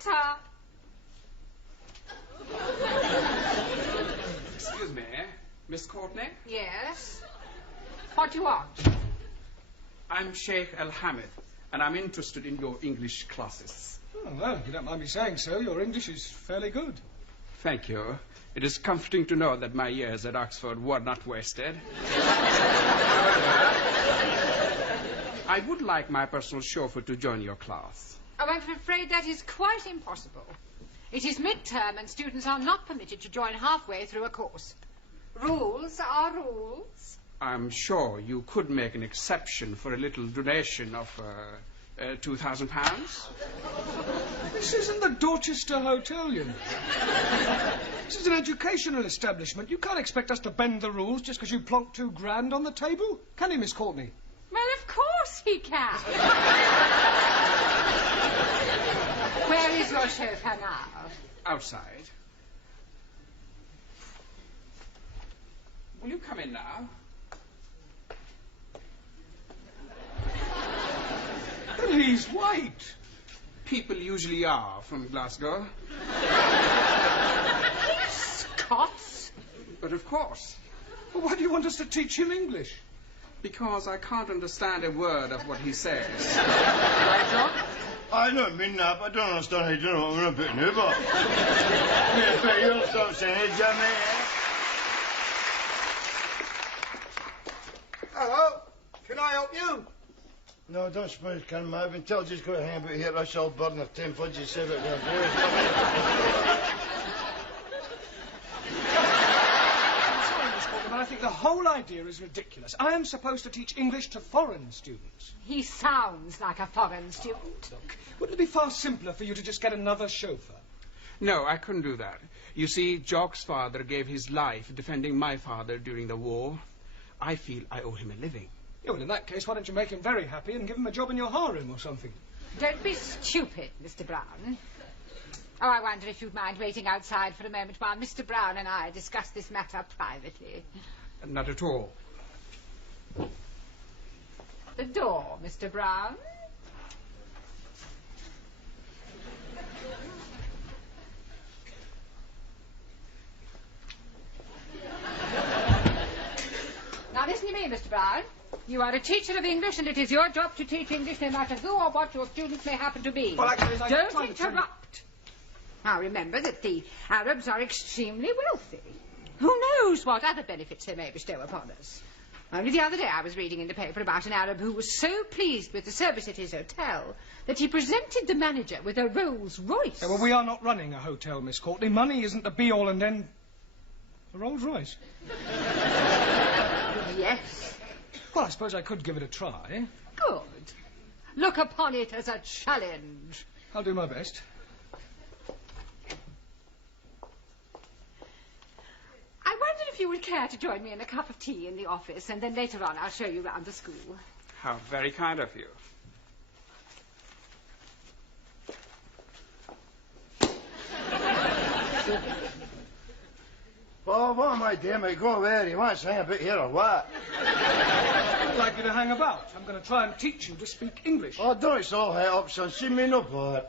Enter. Excuse me, Miss Courtney? Yes? What do you want? I'm Sheikh Al-Hamid, and I'm interested in your English classes. Oh, well, if you don't mind me saying so, your English is fairly good. Thank you. It is comforting to know that my years at Oxford were not wasted. I would like my personal chauffeur to join your class. Oh, I'm afraid that is quite impossible. It is midterm and students are not permitted to join halfway through a course. Rules are rules. I'm sure you could make an exception for a little donation of £2,000. This isn't the Dorchester Hotel, you know. This is an educational establishment. You can't expect us to bend the rules just because you plonked £2,000 on the table. Can you, Miss Courtney? Well, of course he can. Where is your chauffeur now? Outside. Will you come in now? But he's white. People usually are from Glasgow. Scots? But of course. Well, why do you want us to teach him English? Because I can't understand a word of what he says. Right, John? I don't mean that, but I don't understand how you don't know what I'm going to put in Uber. But you'll stop saying it, Jimmy. Hello, can I help you? No, don't suppose, can I've been told just go to hang about here, I shall burn the 10 fudges, say what I'm Sorry, Miss Courtney, but I think the whole idea is ridiculous. I am supposed to teach English to foreign students. He sounds like a foreign student. Look, wouldn't it be far simpler for you to just get another chauffeur? No, I couldn't do that. You see, Jock's father gave his life defending my father during the war. I feel I owe him a living. Yeah, well, in that case, why don't you make him very happy and give him a job in your harem or something? Don't be stupid, Mr. Brown. Oh, I wonder if you'd mind waiting outside for a moment while Mr. Brown and I discuss this matter privately. Not at all. The door, Mr. Brown. Now listen to me, Mr. Brown. You are a teacher of English, and it is your job to teach English no matter who or what your students may happen to be. Well, actually, Don't interrupt. Now remember that the Arabs are extremely wealthy. Who knows what other benefits they may bestow upon us? Only the other day I was reading in the paper about an Arab who was so pleased with the service at his hotel that he presented the manager with a Rolls Royce. Yeah, well, we are not running a hotel, Miss Courtney. Money isn't the be-all and end... A Rolls Royce? Yes. Well, I suppose I could give it a try. Good. Look upon it as a challenge. I'll do my best. I wonder if you would care to join me in a cup of tea in the office, and then later on I'll show you round the school. How very kind of you. Oh, what am I doing? I go where he wants to hang about here or what? I'd like you to hang about. I'm going to try and teach you to speak English. Oh, don't so high up, son. See me no part.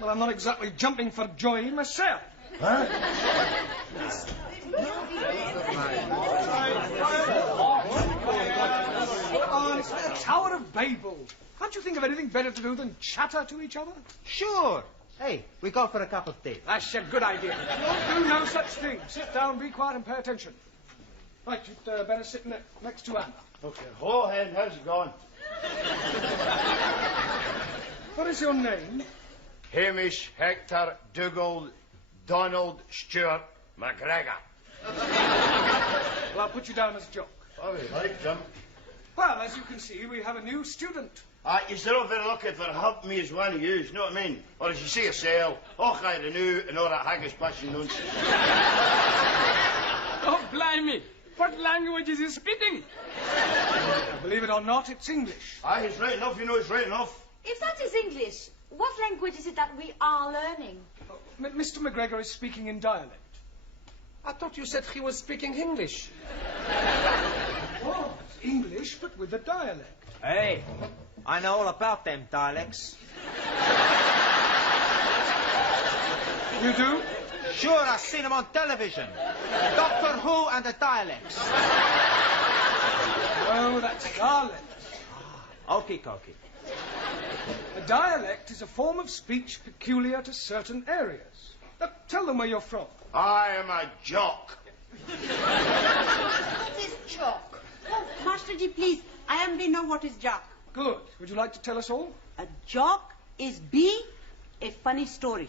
Well, I'm not exactly jumping for joy myself. Huh? Oh, it's the Tower of Babel. Can't you think of anything better to do than chatter to each other? Sure. Hey, we go for a cup of tea. That's a good idea. Don't do no such thing. Sit down, be quiet, and pay attention. Right, you'd better sit next to Anna. Okay. Oh, hen, how's it going? What is your name? Hamish Hector Dougal Donald Stuart McGregor. Well, I'll put you down as Jock. Oh, you like them? Well, as you can see, we have a new student. You're still very lucky for helping me as one of you, you know what I mean? Or as you say yourself, I renew and all that haggis passion nonsense. Oh, blimey! What language is he speaking? Believe it or not, it's English. He's right enough, you know he's right enough. If that is English, what language is it that we are learning? Mr. McGregor is speaking in dialect. I thought you said he was speaking English. Oh, it's English, but with a dialect. Hey, I know all about them dialects. You do? Sure, I've seen him on television. Doctor Who and the Dialects. Oh, that's dialect. Okie dokie. A dialect is a form of speech peculiar to certain areas. Now, tell them where you're from. I am a jock. What is jock? Oh, Master G, please. I am we know what is jock. Good. Would you like to tell us all? A jock is B, a funny story.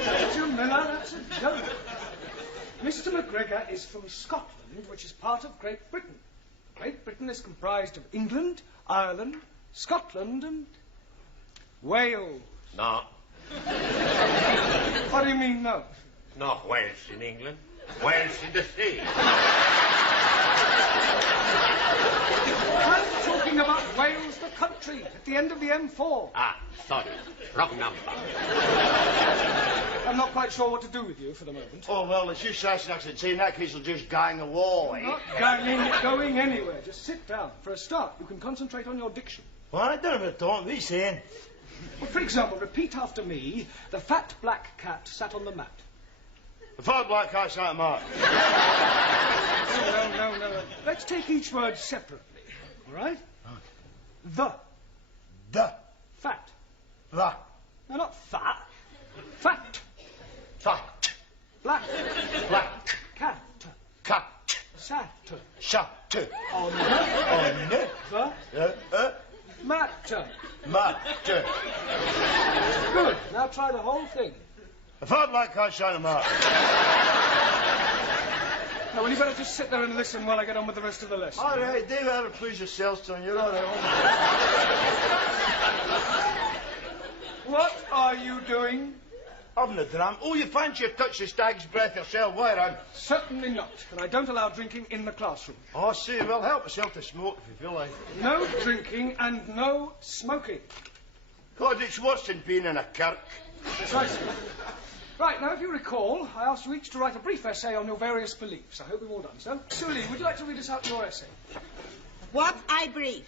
Mr. Miller, that's a joke. Mr. McGregor is from Scotland, which is part of Great Britain. Great Britain is comprised of England, Ireland, Scotland, and Wales. No, What do you mean, no? not Wales in England. Wales in the sea. I'm talking about Wales, the country, at the end of the M4. Ah, sorry. Wrong number. I'm not quite sure what to do with you for the moment. Oh, well, as you Sassenachs would say, in that case, we'll just gang away. Not going anywhere. Just sit down. For a start, you can concentrate on your diction. Well, I don't know what what are you saying? Well, for example, repeat after me. The fat black cat sat on the mat. The fat black cat's out of mark. No. Let's take each word separately. All right? The. Fat. The. No, not fat. Fat. Fat. Black. Black. Cat. Cat. Sat. Shut. On the. On the. Mat. Mat. Good. Now try the whole thing. The fat black cat's out of mark. Now, well, you better just sit there and listen while I get on with the rest of the lesson. All right, do whatever please yourselves, son. You're all right. What are you doing? Having a dram. Oh, you fancy you touch the stag's breath yourself? Why, on? Certainly not. And I don't allow drinking in the classroom. Oh, see, well, help yourself to smoke if you feel like. No drinking and no smoking. God, it's worse than being in a kirk. Precisely. Right, now, if you recall, I asked you each to write a brief essay on your various beliefs. I hope we've all done so. Sully, would you like to read us out your essay? What I believe.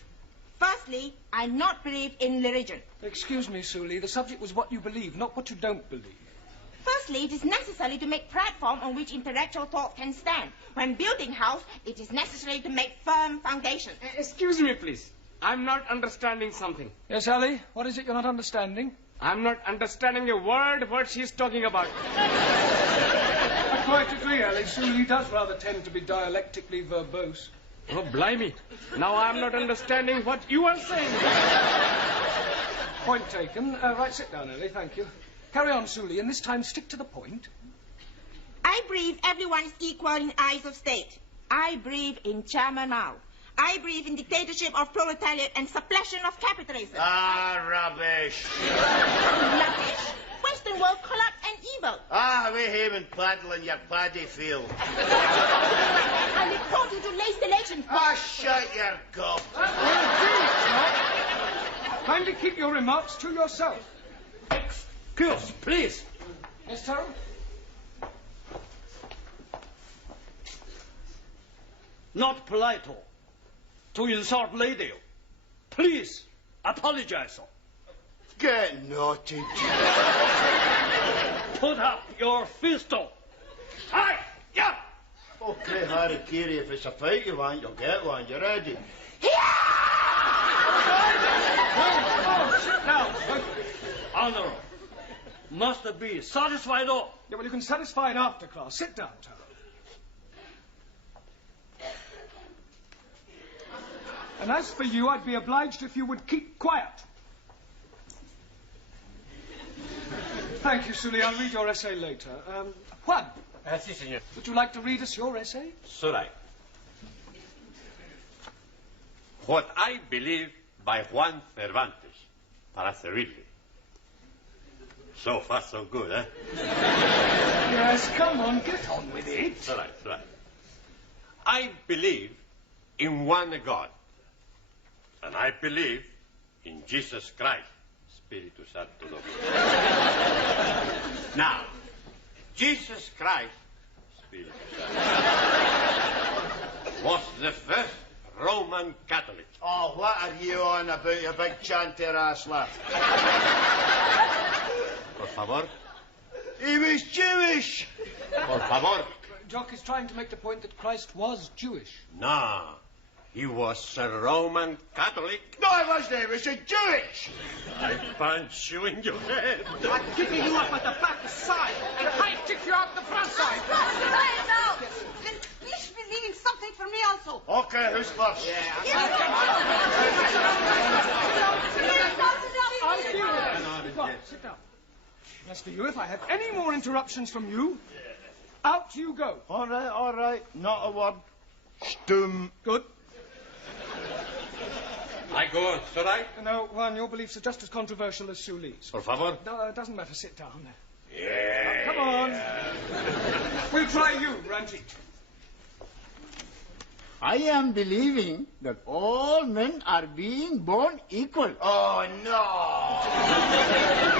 Firstly, I not believe in religion. Excuse me, Sully. The subject was what you believe, not what you don't believe. Firstly, it is necessary to make platform on which intellectual thought can stand. When building house, it is necessary to make firm foundation. Excuse me, please. I'm not understanding something. Yes, Ali? What is it you're not understanding? I'm not understanding a word what she's talking about. I quite agree, Ali. Sully does rather tend to be dialectically verbose. Oh, blimey. Now I'm not understanding what you are saying. Point taken. Right, sit down, Ali. Thank you. Carry on, Sully, and this time stick to the point. I believe everyone is equal in eyes of state. I believe in Chairman Mao. I believe in dictatorship of proletariat and suppression of capitalism. Ah, rubbish. Rubbish. Western world corrupt and evil. Ah, we haven't paddle in your paddy field. I report you to late selection. Ah, shut your gob. Kindly keep your remarks to yourself. Excuse, please. Yes, Terrell? Not polite to insult lady. Please, apologize. Get naughty. Put up your fist. Hi, yeah. Okay, Harry Kiri, if it's a fight you want, you'll get one. You ready? Oh, sit down. Honor must be satisfied. Yeah, well, you can satisfy it after class. Sit down, Terrell. And as for you, I'd be obliged if you would keep quiet. Thank you, Sully. I'll read your essay later. Juan, Si, señor. would you like to read us your essay? Should I? What I believe by Juan Cervantes, para servirle. So far, so good, eh? Yes, come on, get on with it. It's all right, it's all right. I believe in one God. And I believe in Jesus Christ, Spiritu Santo Dominus. Now, Jesus Christ, Spiritu Santo, was the first Roman Catholic. Oh, what are you on about, you big chanter ass lad? Por favor. He was Jewish. Por favor. Jock is trying to make the point that Christ was Jewish. No. He was a Roman Catholic. No, he wasn't. He was a Jewish. I punch you in your head. I'm kicking you up at the back side and I kick you out the front side. Right now. And please be leaving something for me also. Okay, who's first? Sit down. As for you, if I have any more interruptions from you, out you go. All right. Not a word. Stum. Good. I go on, should I? No, Juan, your beliefs are just as controversial as Suli's. Por favor. No, it doesn't matter. Sit down. Yeah. Come on. We'll try you, Ranjit. I am believing that all men are being born equal. Oh, no.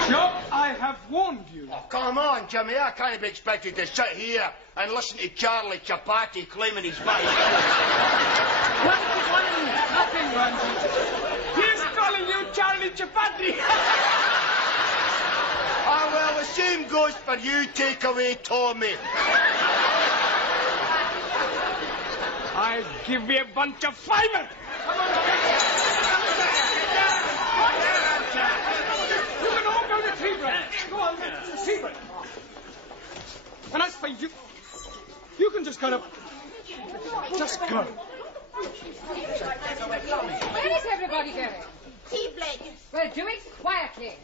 Jock, I have warned you. Oh, come on, Jimmy. I can't be expected to sit here and listen to Charlie Chapati claiming he's my Nothing, Ranjit. He's calling you Charlie Chapati. Ah, well, the same goes for you, takeaway Tommy. I'll give you a bunch of fivers. Come on, you can all go to tea break. Go on, tea break. And as for you, you can just kind of... Just go. Where is everybody going? Tea break. Well, do it quietly.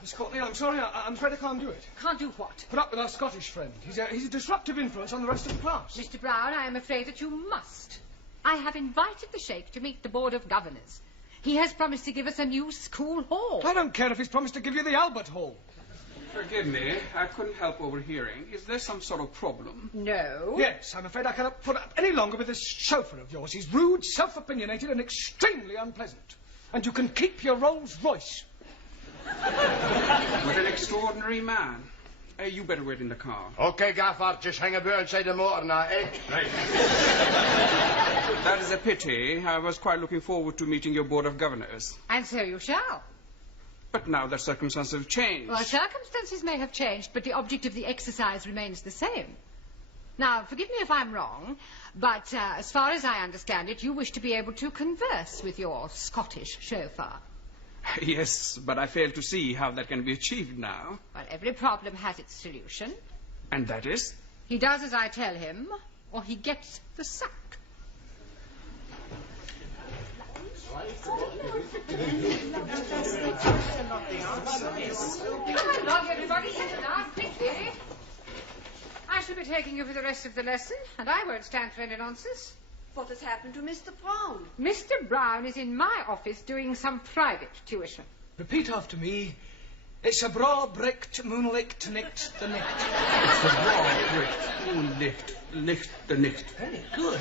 Miss Courtney, I'm sorry. I'm afraid I can't do it. Can't do what? Put up with our Scottish friend. He's a disruptive influence on the rest of the class. Mr. Brown, I am afraid that you must. I have invited the Sheikh to meet the Board of Governors. He has promised to give us a new school hall. I don't care if he's promised to give you the Albert Hall. Forgive me, I couldn't help overhearing. Is there some sort of problem? No. Yes, I'm afraid I cannot put up any longer with this chauffeur of yours. He's rude, self-opinionated, and extremely unpleasant. And you can keep your Rolls Royce. What an extraordinary man. You better wait in the car. Okay, Gaffer, just hang about inside the motor now, eh? Right. That is a pity. I was quite looking forward to meeting your Board of Governors. And so you shall. But now that circumstances have changed. Well, circumstances may have changed, but the object of the exercise remains the same. Now, forgive me if I'm wrong, but as far as I understand it, you wish to be able to converse with your Scottish chauffeur. Yes, but I fail to see how that can be achieved now. Well, every problem has its solution. And that is? He does as I tell him, or he gets the sack. Come along, everybody, sit down quickly. I shall be taking you for the rest of the lesson, and I won't stand for any nonsense. What has happened to Mr. Brown? Mr. Brown is in my office doing some private tuition. Repeat after me. It's a bra bricht, moonlicht, nicht, the nicht. It's the raw brick, licht, the nicht. Very good.